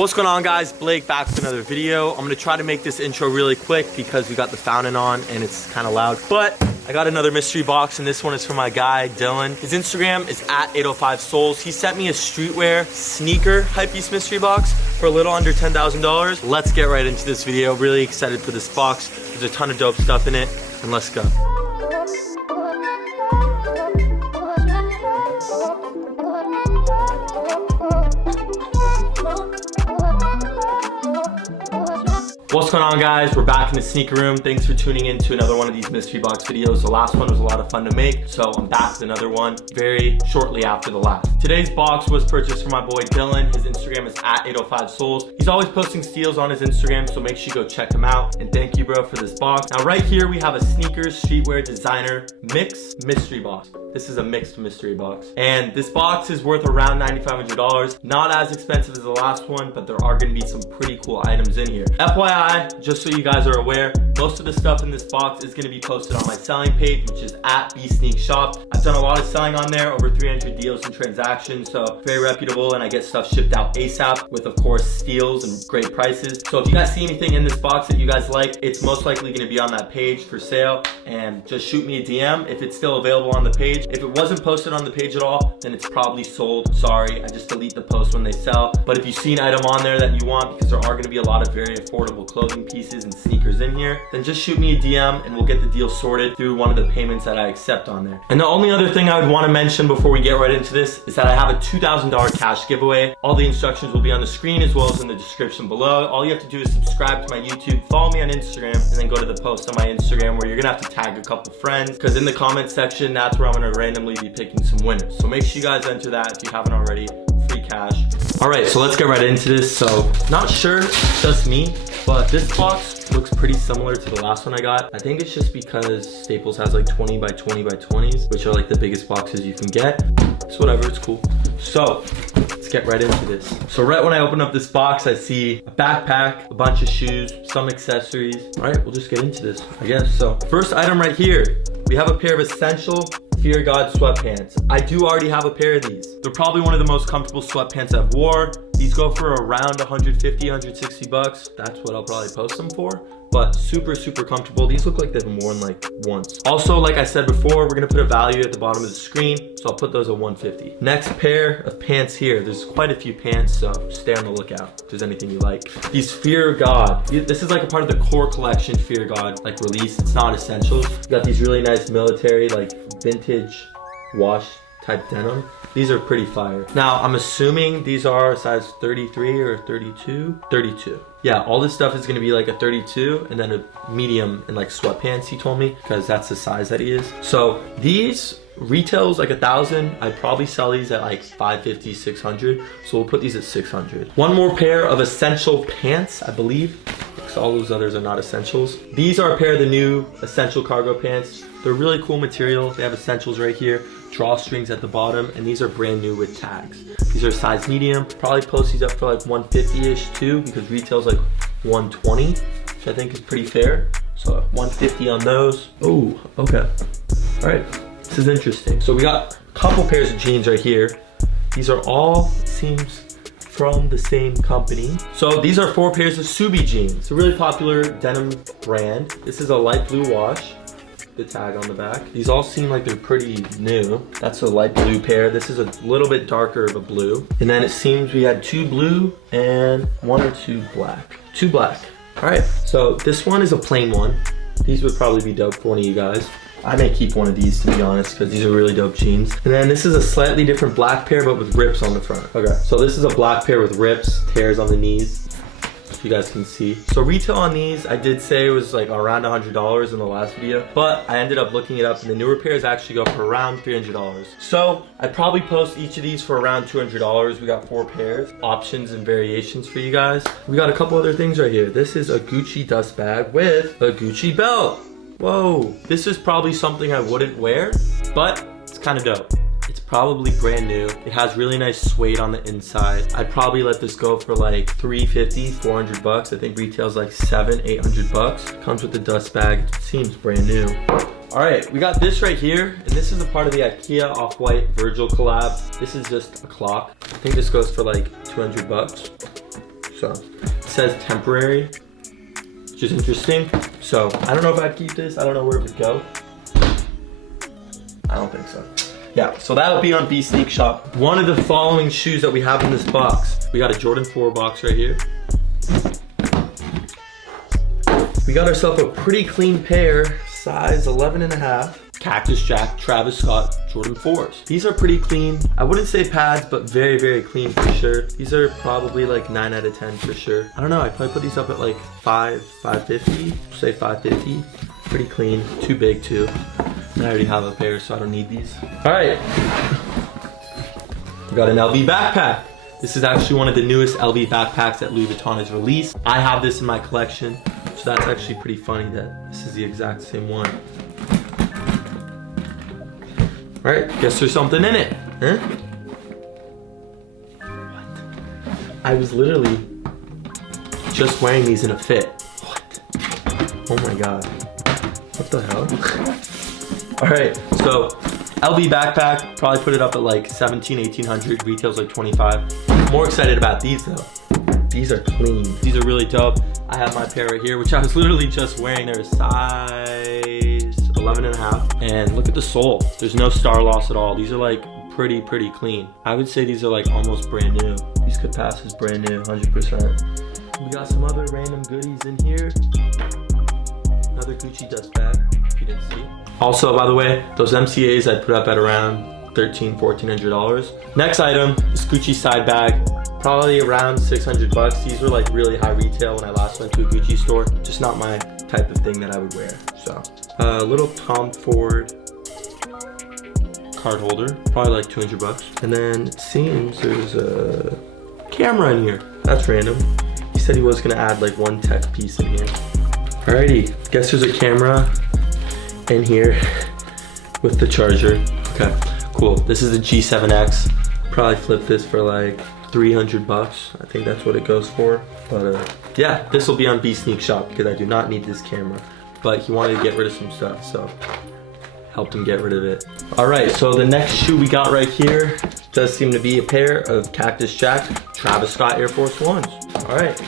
What's going on, guys? Blake back with another video. I'm gonna try to make this intro really quick because we got the fountain on and it's kind of loud, but I got another mystery box, and this one is from my guy Dylan. His Instagram is at 805souls. He sent me a streetwear sneaker hypebeast mystery box for a little under $10,000. Let's get right into this video. Really excited for this box. There's a ton of dope stuff in it, and let's go. What's going on, guys? We're back in the sneaker room. Thanks for tuning in to another one of these mystery box videos. The last one was a lot of fun to make, so I'm back with another one very shortly after the last. Today's box was purchased from my boy Dylan. His Instagram is at 805souls. He's always posting steals on his Instagram, so make sure you go check him out. And thank you, bro, for this box. Now right here we have a sneakers streetwear designer mix mystery box. This is a mixed mystery box, and this box is worth around $9,500. Not as expensive as the last one, but there are going to be some pretty cool items in here. FYI, just so you guys are aware, most of the stuff in this box is going to be posted on my selling page, which is at bookbsneak shop. I've done a lot of selling on there, over 300 deals and transactions, so very reputable, and I get stuff shipped out ASAP with, of course, steals and great prices. So if you guys see anything in this box that you guys like, it's most likely going to be on that page for sale, and just shoot me a DM if it's still available on the page. If it wasn't posted on the page at all, then it's probably sold. Sorry, I just delete the post when they sell. But if you see an item on there that you want, because there are going to be a lot of very affordable clothing pieces and sneakers in here, then just shoot me a DM and we'll get the deal sorted through one of the payments that I accept on there. And the only other thing I would want to mention before we get right into this is that I have a $2,000 cash giveaway. All the instructions will be on the screen as well as in the description below. All you have to do is subscribe to my YouTube, follow me on Instagram, and then go to the post on my Instagram where you're going to have to tag a couple friends, because in the comment section, that's where I'm going to randomly be picking some winners. So make sure you guys enter that if you haven't already. Free cash. All right, so let's get right into this. So not sure it's just me, but this box looks pretty similar to the last one I got. I think it's just because Staples has like 20 by 20 by 20s, which are like the biggest boxes you can get. It's whatever, it's cool. So let's get right into this. So right when I open up this box, I see a backpack, a bunch of shoes, some accessories. All right, we'll just get into this, I guess. So first item right here, we have a pair of essential Fear God sweatpants. I do already have a pair of these. They're probably one of the most comfortable sweatpants I've wore. These go for around 150, 160 bucks. That's what I'll probably post them for. But super, super comfortable. These look like they've been worn like once. Also, like I said before, we're gonna put a value at the bottom of the screen, so I'll put those at 150. Next pair of pants here. There's quite a few pants, so stay on the lookout if there's anything you like. These Fear God. This is like a part of the core collection Fear God like release. It's not essentials. You got these really nice military, like vintage wash type denim. These are pretty fire. Now, I'm assuming these are a size 33 or 32? 32. Yeah, all this stuff is gonna be like a 32 and then a medium in like sweatpants, he told me, because that's the size that he is. So these retails like 1,000. I'd probably sell these at like 550, 600. So we'll put these at 600. One more pair of essential pants, I believe, because all those others are not essentials. These are a pair of the new essential cargo pants. They're really cool material. They have essentials right here, drawstrings at the bottom, and these are brand new with tags. These are size medium. Probably post these up for like 150-ish too, because retail's like 120, which I think is pretty fair. So 150 on those. Oh, okay. All right, this is interesting. So we got a couple pairs of jeans right here. These are all, it seems, from the same company. So these are 4 pairs of Subi jeans. It's a really popular denim brand. This is a light blue wash. The tag on the back. These all seem like they're pretty new. That's a light blue pair. This is a little bit darker of a blue. And then it seems we had 2 blue and 1 or 2 black. 2 black. All right, so this one is a plain one. These would probably be dope for one of you guys. I may keep one of these, to be honest, because these are really dope jeans. And then this is a slightly different black pair, but with rips on the front. Okay, so this is a black pair with rips, tears on the knees. You guys can see. So retail on these, I did say it was like around $100 in the last video, but I ended up looking it up and the newer pairs actually go for around $300. So I'd probably post each of these for around $200. We got 4 pairs, options and variations for you guys. We got a couple other things right here. This is a Gucci dust bag with a Gucci belt. Whoa, this is probably something I wouldn't wear, but it's kind of dope. It's probably brand new. It has really nice suede on the inside. I'd probably let this go for like $350, 400 bucks. I think retails like 700, 800 bucks. Comes with the dust bag. It seems brand new. All right, we got this right here, and this is a part of the IKEA Off-White Virgil collab. This is just a clock. I think this goes for like 200 bucks. So it says temporary, which is interesting. So I don't know if I'd keep this. I don't know where it would go. I don't think so. Yeah, so that'll be on BSneak Shop. One of the following shoes that we have in this box. We got a Jordan 4 box right here. We got ourselves a pretty clean pair, size 11.5. Cactus Jack, Travis Scott, Jordan 4s. These are pretty clean. I wouldn't say pads, but very, very clean for sure. These are probably like 9 out of 10 for sure. I don't know, I'd probably put these up at like 550, say 550. Pretty clean, too big too. And I already have a pair, so I don't need these. All right, we got an LV backpack. This is actually one of the newest LV backpacks that Louis Vuitton has released. I have this in my collection, so that's actually pretty funny that this is the exact same one. All right, guess there's something in it, huh? What? I was literally just wearing these in a fit. What? Oh my God. What the hell? All right, so LV backpack, probably put it up at like 1800, retails like 25. I'm more excited about these though. These are clean. These are really dope. I have my pair right here, which I was literally just wearing. They're size 11.5. And look at the sole. There's no star loss at all. These are like pretty clean. I would say these are like almost brand new. These could pass as brand new, 100%. We got some other random goodies in here. Another Gucci dust bag, if you didn't see. Also, by the way, those MCAs I put up at around $1,400. Next item is Gucci side bag. Probably around 600 bucks. These were like really high retail when I last went to a Gucci store. Just not my type of thing that I would wear. So, a little Tom Ford card holder, probably like 200 bucks. And then it seems there's a camera in here. That's random. He said he was gonna add like one tech piece in here. Alrighty, guess there's a camera in here with the charger. Okay, cool. This is a G7X. Probably flip this for like 300 bucks. I think that's what it goes for. But yeah, this will be on BSneak Shop because I do not need this camera. But he wanted to get rid of some stuff, so helped him get rid of it. All right, so the next shoe we got right here does seem to be a pair of Cactus Jack Travis Scott Air Force Ones. All right,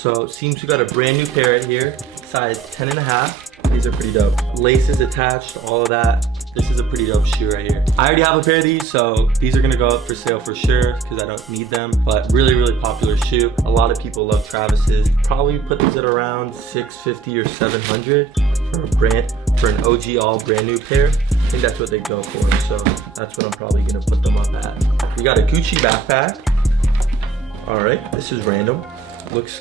so it seems we got a brand new pair right here, size 10.5. These are pretty dope. Laces attached, all of that. This is a pretty dope shoe right here. I already have a pair of these, so these are gonna go up for sale for sure because I don't need them, but really popular shoe. A lot of people love Travis's. Probably put these at around 650 or 700 for an OG all brand new pair. I think that's what they go for, so that's what I'm probably gonna put them up at. We got a Gucci backpack. All right, this is random. Looks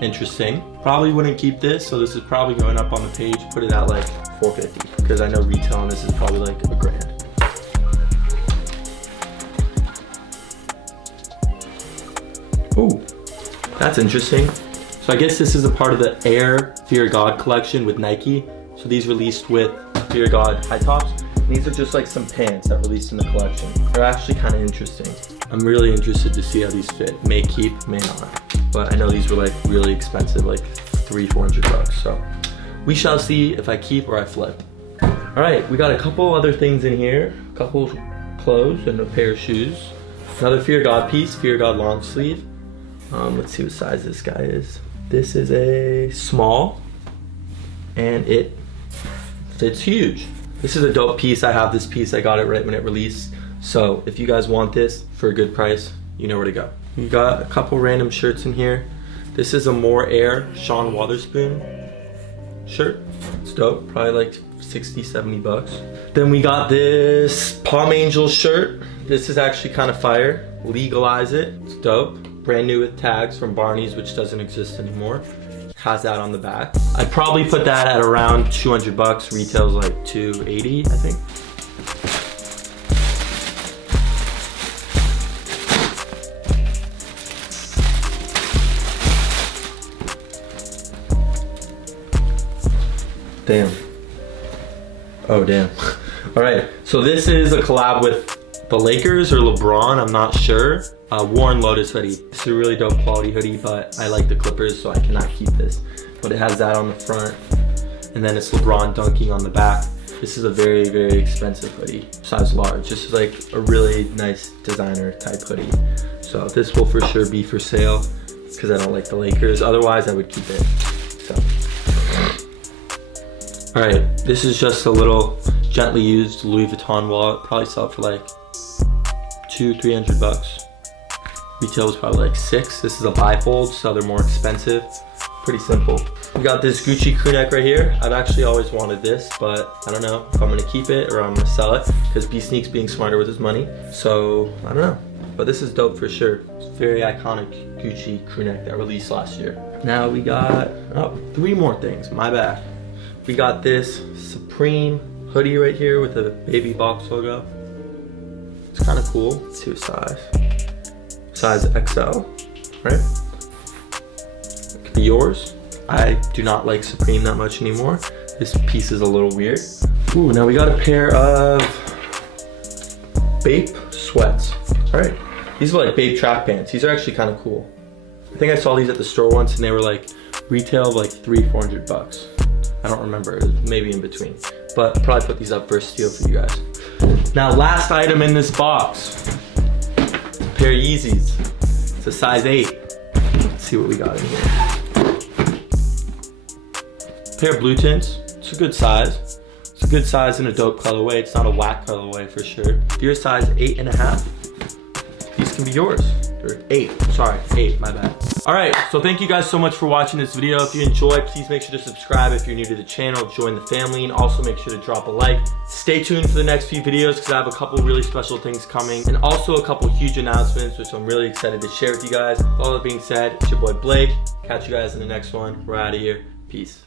interesting. Probably wouldn't keep this, so this is probably going up on the page. Put it at like 450 because I know retail on this is probably like $1,000. Ooh, that's interesting. So I guess this is a part of the Air Fear God collection with Nike. So these released with Fear God high tops. And these are just like some pants that released in the collection. They're actually kind of interesting. I'm really interested to see how these fit. May keep, may not. But I know these were like really expensive, like 300-400 bucks. So we shall see if I keep or I flip. All right, we got a couple other things in here. A couple clothes and a pair of shoes. Another Fear God piece, Fear God long sleeve. Let's see what size this guy is. This is a small and it fits huge. This is a dope piece. I have this piece. I got it right when it released. So if you guys want this for a good price, you know where to go. You got a couple random shirts in here. This is a More Air Sean Wotherspoon shirt. It's dope, probably like 60-70 bucks. Then we got this Palm Angels shirt. This is actually kind of fire. Legalize it, it's dope. Brand new with tags from Barney's, which doesn't exist anymore. Has that on the back. I'd probably put that at around 200 bucks. Retails like 280, I think. Damn. Oh, damn. All right, so this is a collab with the Lakers or LeBron, I'm not sure. Warren Lotus hoodie. This is a really dope quality hoodie, but I like the Clippers, so I cannot keep this. But it has that on the front, and then it's LeBron dunking on the back. This is a very expensive hoodie, size large. This is like a really nice designer type hoodie. So this will for sure be for sale. because I don't like the Lakers. Otherwise, I would keep it. So. All right, this is just a little gently used Louis Vuitton wallet. Probably sell it for like $200-300 bucks. Retail was probably like $6. This is a bifold, so they're more expensive. Pretty simple. We got this Gucci crew neck right here. I've actually always wanted this, but I don't know if I'm gonna keep it or I'm gonna sell it, because B-Sneak's being smarter with his money. So I don't know, but this is dope for sure. It's a very iconic Gucci crew neck that released last year. Now we got, oh, 3 more things, my bad. We got this Supreme hoodie right here with a baby box logo. It's kind of cool. Let's see what size XL, right? It could be yours. I do not like Supreme that much anymore. This piece is a little weird. Ooh, now we got a pair of Bape sweats. All right, these are like Bape track pants. These are actually kind of cool. I think I saw these at the store once and they were like retail of like $300-400 bucks. I don't remember, it was maybe in between. But I'll probably put these up for a steal for you guys. Now, last item in this box. It's a pair of Yeezys. It's a size 8. Let's see what we got in here. Pair of blue tints. It's a good size. It's a good size in a dope colorway. It's not a whack colorway for sure. If you're a size 8.5, these can be yours. Or 8, sorry, 8, my bad. All right, so thank you guys so much for watching this video. If you enjoyed, please make sure to subscribe. If you're new to the channel, join the family, and also make sure to drop a like. Stay tuned for the next few videos because I have a couple really special things coming, and also a couple huge announcements, which I'm really excited to share with you guys. All that being said, it's your boy Blake. Catch you guys in the next one. We're out of here. Peace.